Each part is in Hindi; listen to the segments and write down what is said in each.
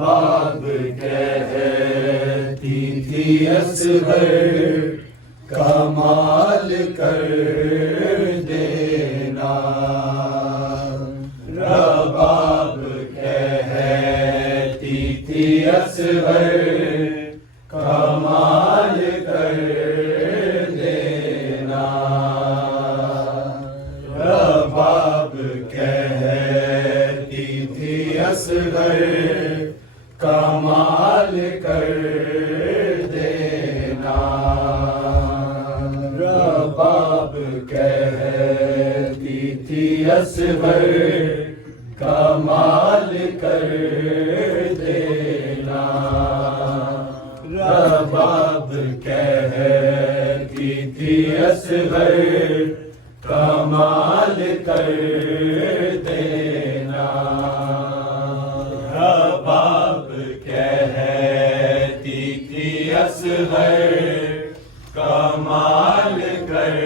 रबाब कहती थी असगर कमाल कर देना। रबाब कहती थी असगर कमाल कर देना। रबाब कहती थी असगर कमाल कर देना। रबाब कहती थी असगर कमाल कर देना। रबाब कहती थी असगर कमाल कर देना। रबाब कहती थी असगर कमाल कर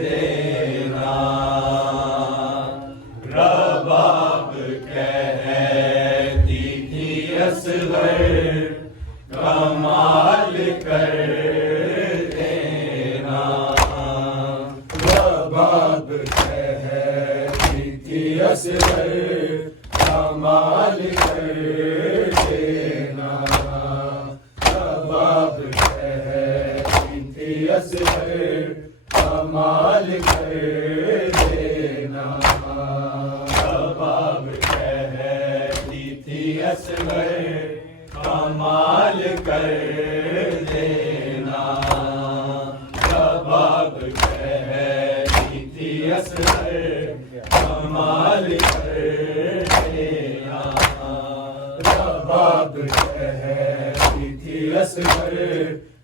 देना। रबाब कहती थी असगर कमाल कर देना। रबाब कहती थी असगर कमाल कर देना। रबाब कहती थी असगर कमाल कर देना। रबाब कहती थी असगर कमाल कर देना। रबाब कहती थी असगर कमाल कर देना। रबाब कहती थी असगर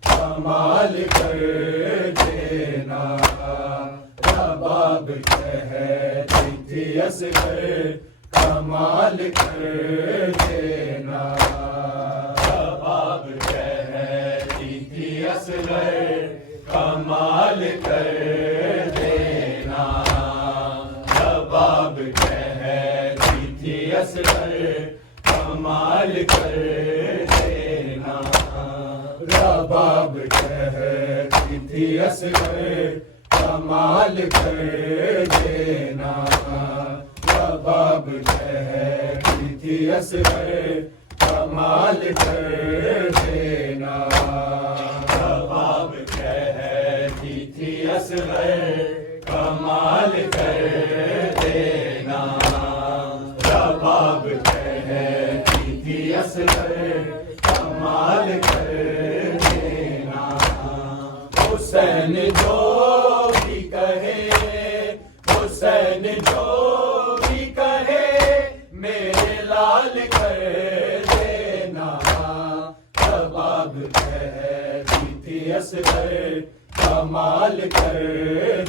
कमाल कर देना। रबाब कहती थी असगर कमाल कर देना। रबाब कहती थी असगर कमाल कर देना। रबाब कहती थी असगर कमाल कर देना। रबाब कहती थी असगर कमाल कर देना। रबाब कहती थी असगर कमाल कर देना। रबाब कहती थी असगर कमाल कर देना। रबाब कहती थी असगर कमाल कर देना। हुसैन जो भी कहे, हुसैन जो भी कहे, मेरे लाल कर देना। रबाब कहती थी असगर कमाल कर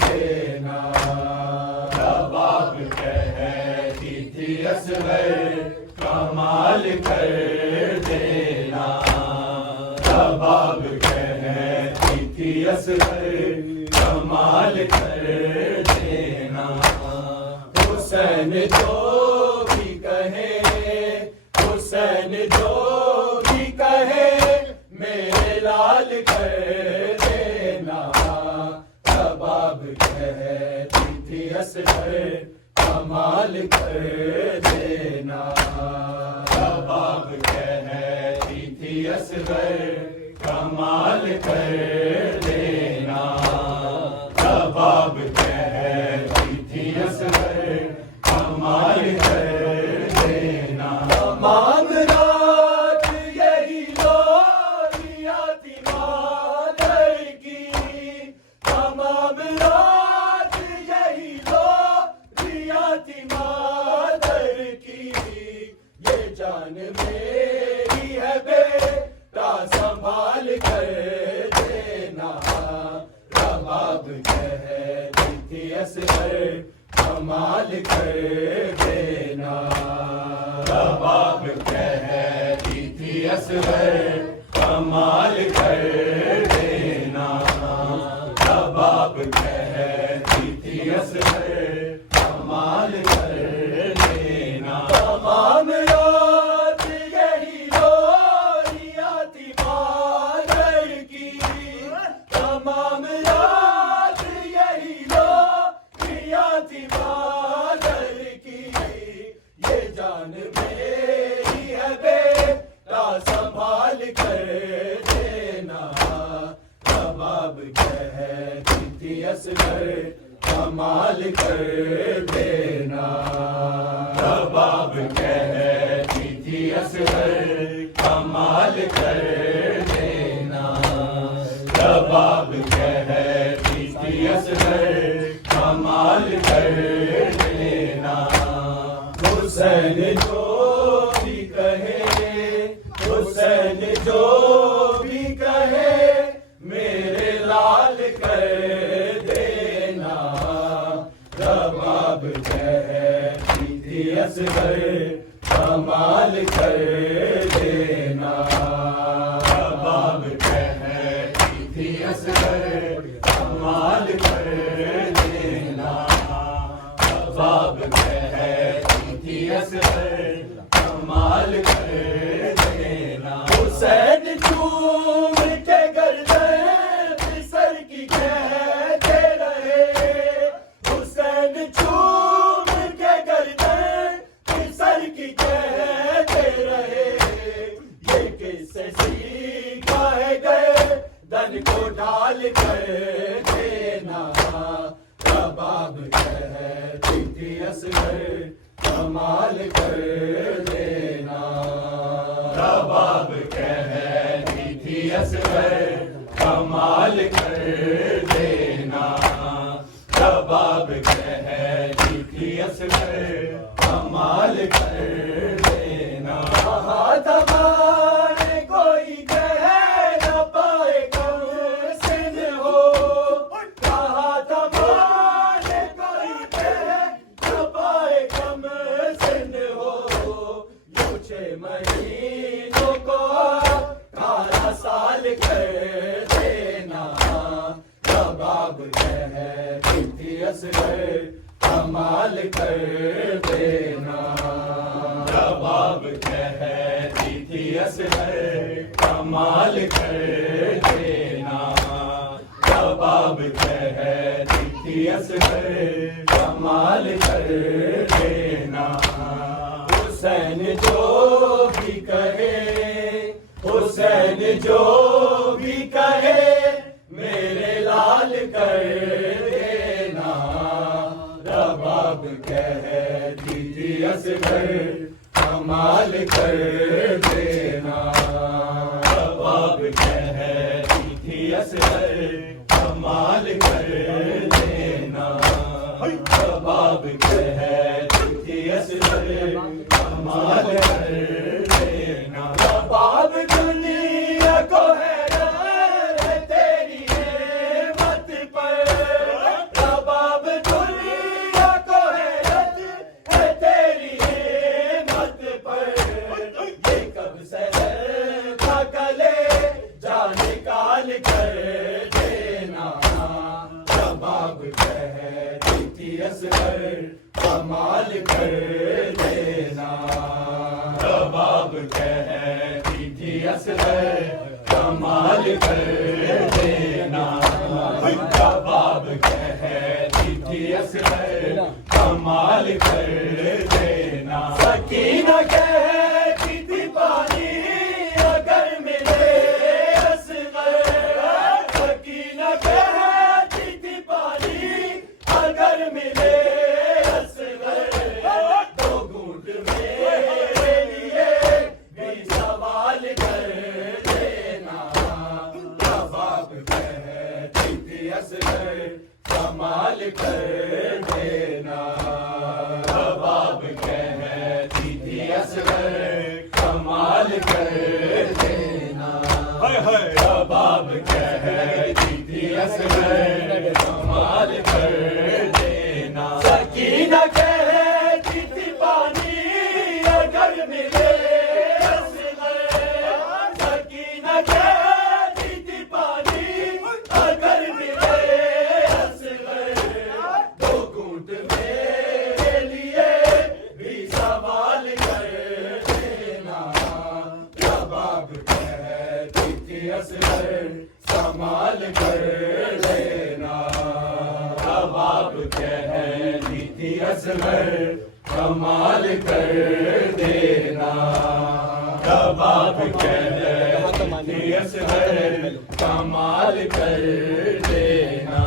देना। रबाब कहती थी असगर कमाल कर देना। रबाब कहती थी असगर कमाल कर देना। हुसैन जो भी कहे, हुसैन जो भी कहे, मेरे लाल कर देना। रबाब कहती थी असगर कमाल कर देना। रबाब कहती थी असगर कमाल कर देना। रबाब कहती थी असगर कमाल कर देना। तमाम रात यही लोरियां थी मादर की। तमाम रात यही लोरियां थी मादर की। ये जान मेरी है बेटा संभाल कर देना। रबाब कहती थी असगर कमाल कर देना। रबाब कहती थी असगर कमाल कर देना। रबाब कहती थी असगर कमाल कर देना। तमाम रात ये असगर कमाल कर देना। रबाब कहती थी असगर कमाल कर देना। रबाब कहती थी असगर कमाल कर देना। हुसैन जो भी कहे, हुसैन जो भी कहे, मेरे लाल कर देना। रबाब कहती थी असगर कमाल कर देना। रबाब कहती थी असगर कमाल कर देना। रबाब कहती थी असगर कमाल कर देना। हुसैन चूम के गर्दन सर की कहते रहे। हुसैन चूम के गर्दन सर की कहते रहे। ये किससे सीखा है गए दन को ढाल कर देना। रबाब कहती थी असगर कमाल कर देना। रबाब कहती थी असगर कमाल कर देना। रबाब कहती थी असगर कमाल कर देना। कहा दबाने कोई कह न पाए कम सिन हो। कहा दबाने कोई कह न पाए कम सिन हो। यूं 6 महीनों को कारा साल कर देना। रबाब कहती थी असगर कमाल कर देना। रबाब कहती थी असगर कमाल कर देना। रबाब कहती थी असगर कमाल कर देना। हुसैन जो भी कहे, हुसैन जो भी कहे, मेरे लाल कर देना। रबाब कहती थी असगर कमाल कर देना। रबाब कहती थी असगर कमाल कर देना। रबाब कहती थी असगर कमाल कर देना। रबाब दुनिया को है तेरी हिम्मत पर। रबाब दुनिया को है तेरी हिम्मत पर। ये कब से था कले जान निकाल कर देना। रबाब कहती थी असगर कमाल कर देना। रबाब कहती थी असगर कमाल कर देना। रबाब कहती थी असगर कमाल कर देना। सकीना कहती थी पानी अगर मिले असगर। सकीना कहती थी पानी अगर मिले असगर। दो घूंट मेरे लिए भी सवाल कर देना। रबाब कहती थी असगर कमाल कर देना। रबाब कहती थी असगर कमाल कर देना। रबाब कहती थी असगर कमाल कर देना। सकीना कहती थी पानी अगर मिले असगर। सकीना कहती थी पानी अगर मिले असगर। दो घूंट मेरे लिए भी सवाल कर देना। रबाब कहती थी असगर कमाल कर देना। रबाब कहती थी असगर कमाल कर देना। रबाब कहती थी असगर कमाल कर देना।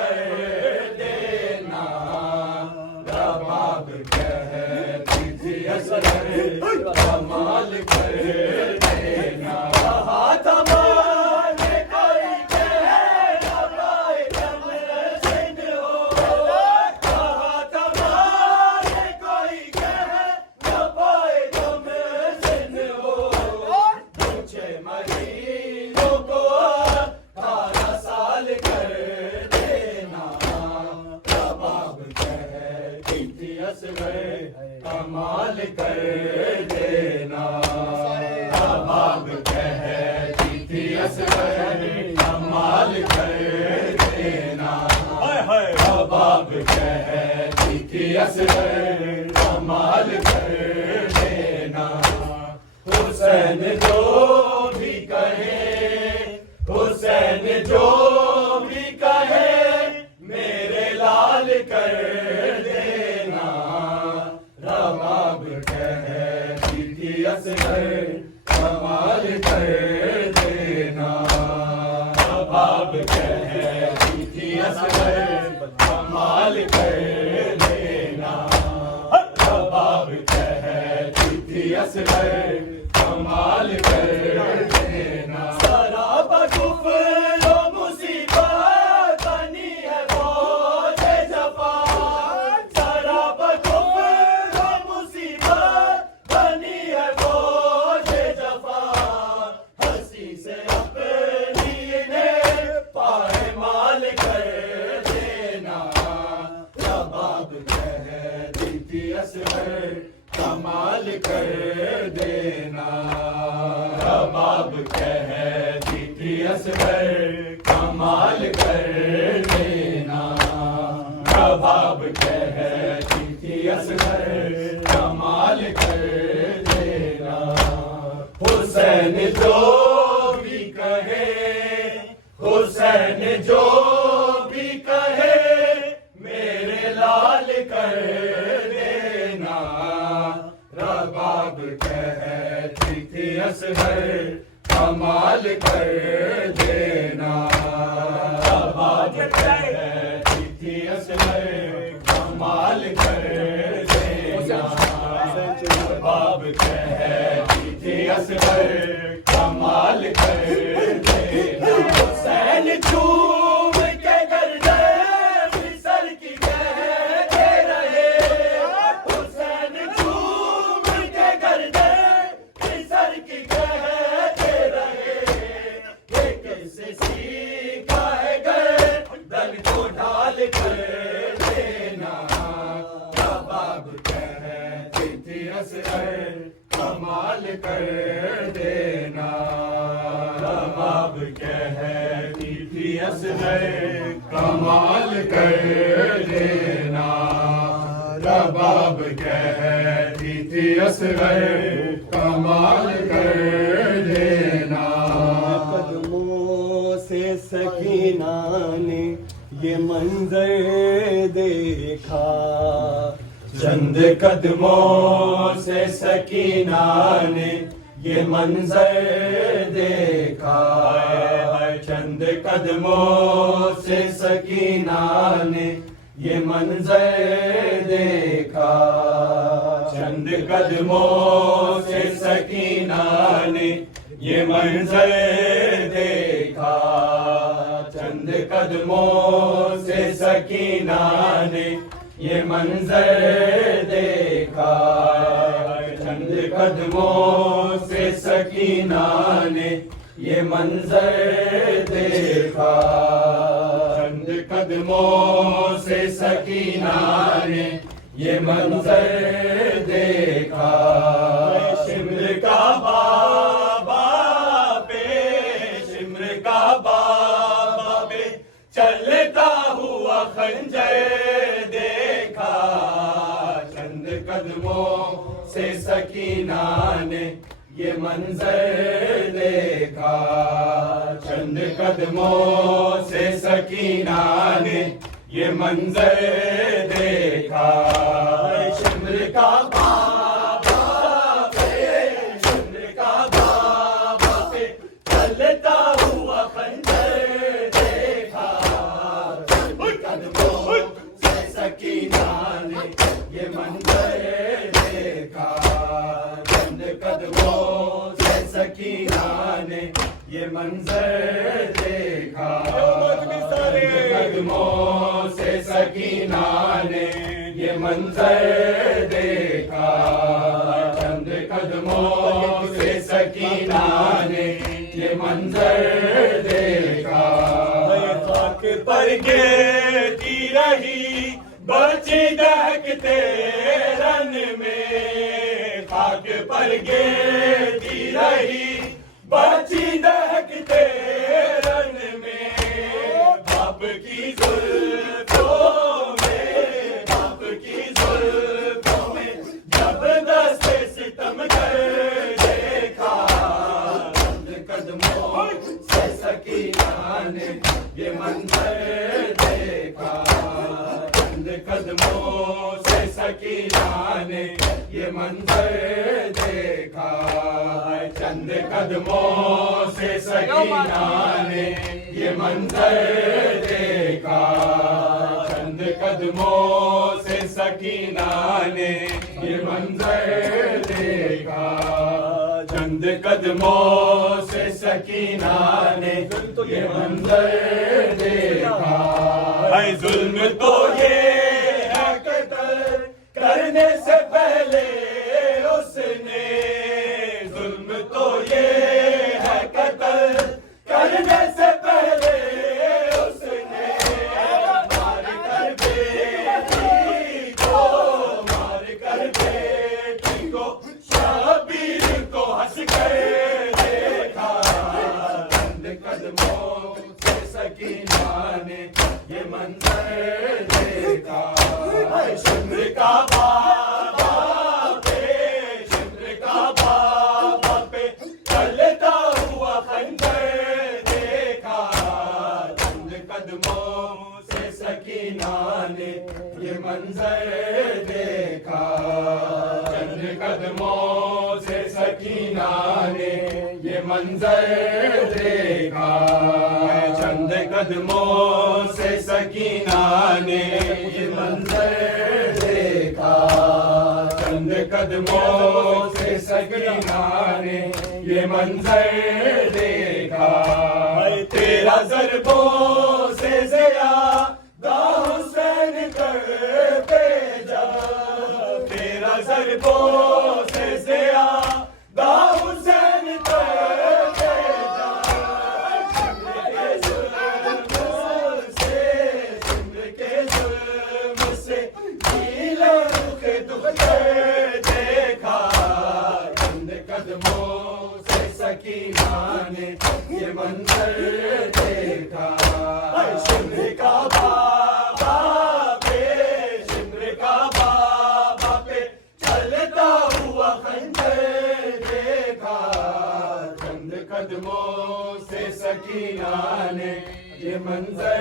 कर देना, रबाब कहती थी असगर कमाल कर देना। हाथ माने कोई कहे न पाए जमसिन हो, हाथ माने कोई कहे न पाए जमसिन हो। पूछे मरीजों को 18 साल कर देना, रबाब कहती थी असगर कमाल कर देना, रबाब कहती थी असगर कमाल कर देना, रबाब कहती थी असगर कमाल कर देना। हुसैन जो भी कहे, हुसैन जो भी कहे मेरे लाल कर देना, रबाब कहती थी असगर कमाल कर देना, रबाब कहती थी असगर कमाल कर देना, रबाब कहती थी असगर कमाल कर देना। सराबा कुफ्र मुसीबत बनी है फौज जफा, सराबा कुफ्र मुसीबत बनी है फौज जफा। हंसी से अपनी इन्हें पायमाल कर देना, रबाब कहती थी असगर कमाल कर देना, रबाब कहती थी असगर कमाल कर देना, रबाब कहती थी असगर कमाल कर देना। हुसैन जो भी कहे, हुसैन जो भी कहे मेरे लाल कर देना, रबाब कहती थी असगर कमाल कर देना, रबाब कहती थी असगर कमाल कर देना, रबाब कहती थी असगर कमाल कर देना। हुसैन झूम के गर्दन मिस्र की कहते रहे, हुसैन झूम के गर्दन मिस्र की कहते रहे। ये कैसे सीखा है गर्दन को ढाल कर देना, रबाब कहती थी असगर कमाल कर देना, रबाब कहती थी असगर कमाल कर देना, रबाब कहती थी असगर कमाल कर देना। कदमों से सकीना ने ये मंजर देखा, चंद कदमों से सकीना ने ये मंजर देखा, चंद कदमों से सकीना ने ये मंजर देखा, चंद कदमों से सकीना ने ये मंजर देखा, चंद कदमों से सकीना ने ये मंजर देखा, चंद कदमों से सकीना ने ये मंजर देखा, चंद कदमों से सकीना ने ये मंजर देखा। शिमर का बाबा पे, शिमर का बाबा पे चलता हुआ खंजर देखा, चंद कदमों से सकीना ने ये मंजर देखा, चंद कदमों से सकीना ने ये मंजर देखा। शिमर का बाबा पे, शिमर का बाबा पे चलता हुआ खंजर देखा, सकीना ने ये मंजर देखा, चंद कदमों से सकीना ने ये मंजर देखा। खाक पर गिरती रही बची दहकते रन में, खाक पर गिरती रही बची दहकते रन में। बाप की जुल्फों में, बाप की जुल्फों में जब दस्ते सितम कर देखा, चंद कदमों से सकीना ने ये मंजर देखा, चंद कदमों से सकीना ने ये मंजर देखा, चंद कदमों से सकीना ने ये मंजर देखा, चंद कदमों से सकीना ने ये मंजर देखा, चंद कदमों से सकीना ने ये मंजर देखा। है जुल्म तो ये है कत्ल करने से पहले उसने, जुल्म तो ये है कत्ल करने से पहले उसने। मार कर बेटी को, मार कर बेटी को, शबीर को हंस कर देखा, चंद कदमों से सकीना ने ये मंजर देखा। शिमर का बाबा पे, शिमर का बाबा पे चलता हुआ खंजर देखा, चंद कदमों से सकीना ने ये मंजर देखा, चंद कदमों से सकीना ने ये मंजर देखा, चंद कदमों से सकीना ने ये मंजर देखा, चंद कदमों से सकीना ने ये मंजर देखा। तेरा ज़रबों से ज़िया हुसैन कर भेजा, तेरा ज़रबों से ज़िया हुसैन कर भेजा। शिमर के जुल्म से, शिमर के जुल्म से गीला रुख दुख कर देखा, चंद कदमों से सकीना ने ये मंजर देखा। शिमर का बाबा पे, शिमर का बाबा पे चलता हुआ खंजर देखा, चंद कदमों से सकीना ने ये मंजर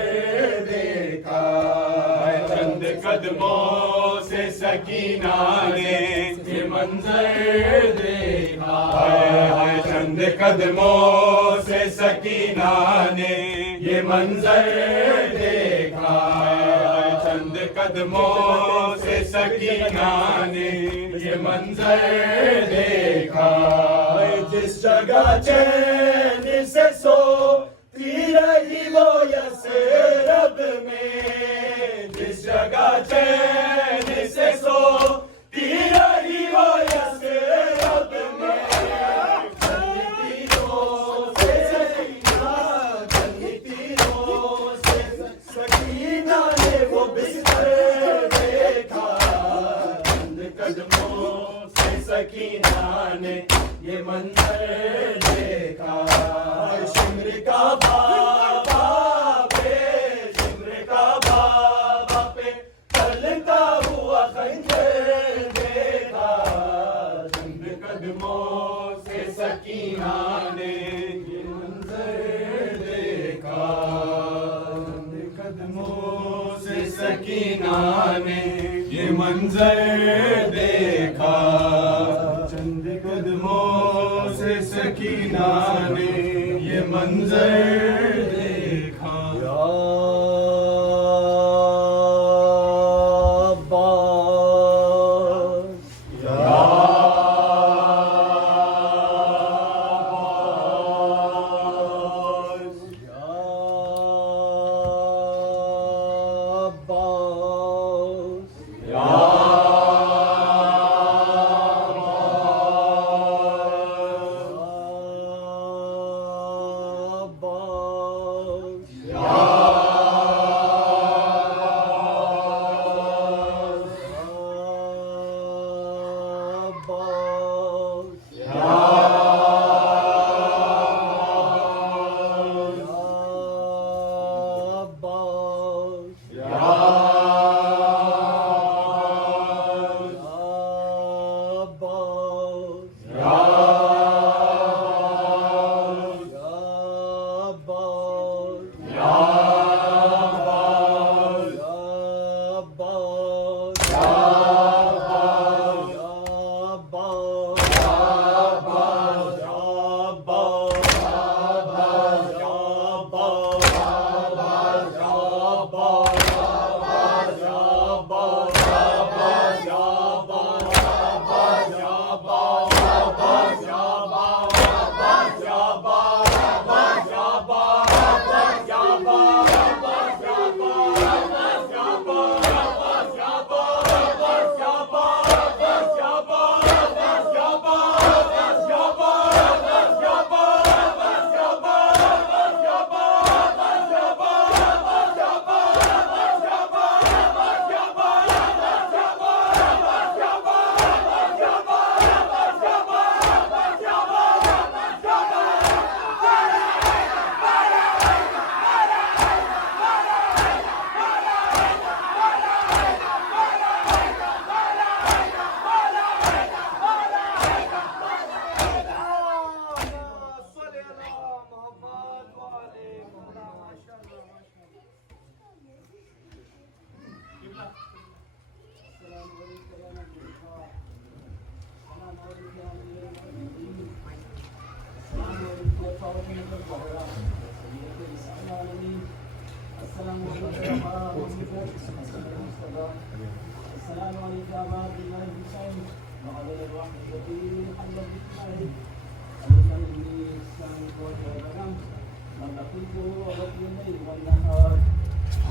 देखा, चंद कदमों से सकीना ने ये मंजर देखा, चंद कदमों से सकीना ने ये मंजर देखा, चंद कदमों से सकीना ने ये मंजर देखा। जिस जगह चैन से सोती रही वो यसरब में, जिस जगह चैन से सोती रही वो यसरब में। चलती तीरों से सकीना ने वो बिस्तर देखा, चंद कदमों से सकीना ने ये मंजर देखा। शिमर का बाबा पे, शिमर का बाबा पे चलता हुआ खंजर देखा, चंद कदमों से सकीना ने ये मंजर देखा, चंद कदमों से सकीना ने ये मंजर देखा, चंद कदमों से सकीना ने ये मंजर देखा।